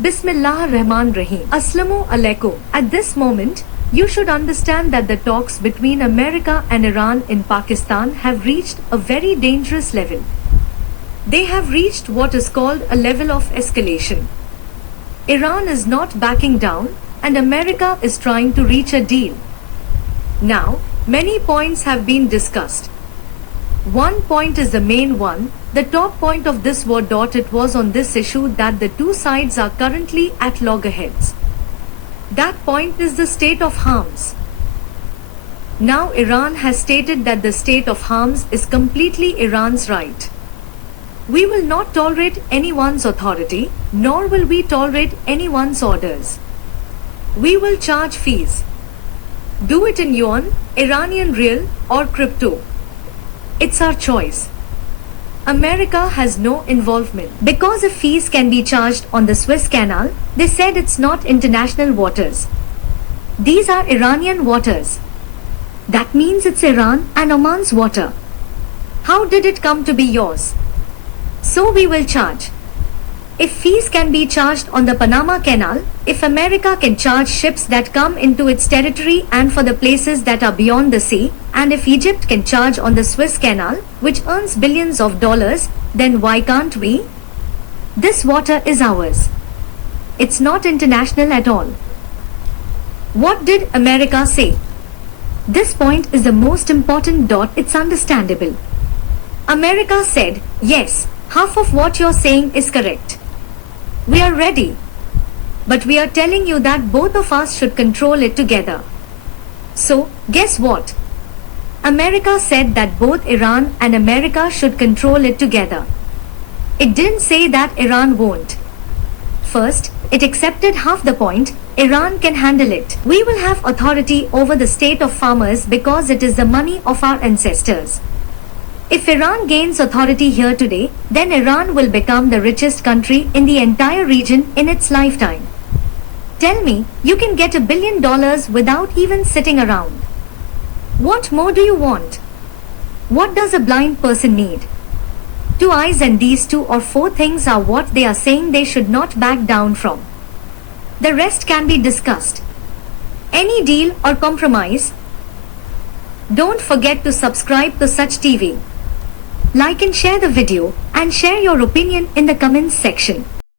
Bismillah Rahman Rahim. Assalamu alaikum. At this moment, you should understand that the talks between America and Iran in Pakistan have reached a very dangerous level. They have reached what is called a level of escalation. Iran is not backing down, and America is trying to reach a deal. Now, many points have been discussed. One point is the main one, the top point of this war. It was on this issue that the two sides are currently at loggerheads. That point is the state of arms. Now Iran has stated that the state of arms is completely Iran's right. We will not tolerate anyone's authority, nor will we tolerate anyone's orders. We will charge fees. Do it in yuan, Iranian rial, or crypto. It's our choice. America has no involvement. Because if fees can be charged on the Suez Canal, they said it's not international waters. These are Iranian waters. That means it's Iran and Oman's water. How did it come to be yours? So we will charge. If fees can be charged on the Panama Canal, if America can charge ships that come into its territory and for the places that are beyond the sea, and if Egypt can charge on the Suez Canal, which earns billions of dollars, then why can't we? This water is ours. It's not international at all. What did America say? This point is the most important. It's understandable. America said, yes, half of what you're saying is correct. We are ready. But we are telling you that both of us should control it together. So, guess what? America said that both Iran and America should control it together. It didn't say that Iran won't. First, it accepted half the point, Iran can handle it. We will have authority over the state of farmers because it is the money of our ancestors. If Iran gains authority here today, then Iran will become the richest country in the entire region in its lifetime. Tell me, you can get $1 billion without even sitting around. What more do you want? What does a blind person need? 2 eyes, and these 2 or 4 things are what they are saying they should not back down from. The rest can be discussed. Any deal or compromise? Don't forget to subscribe to Such TV. Like and share the video, and share your opinion in the comments section.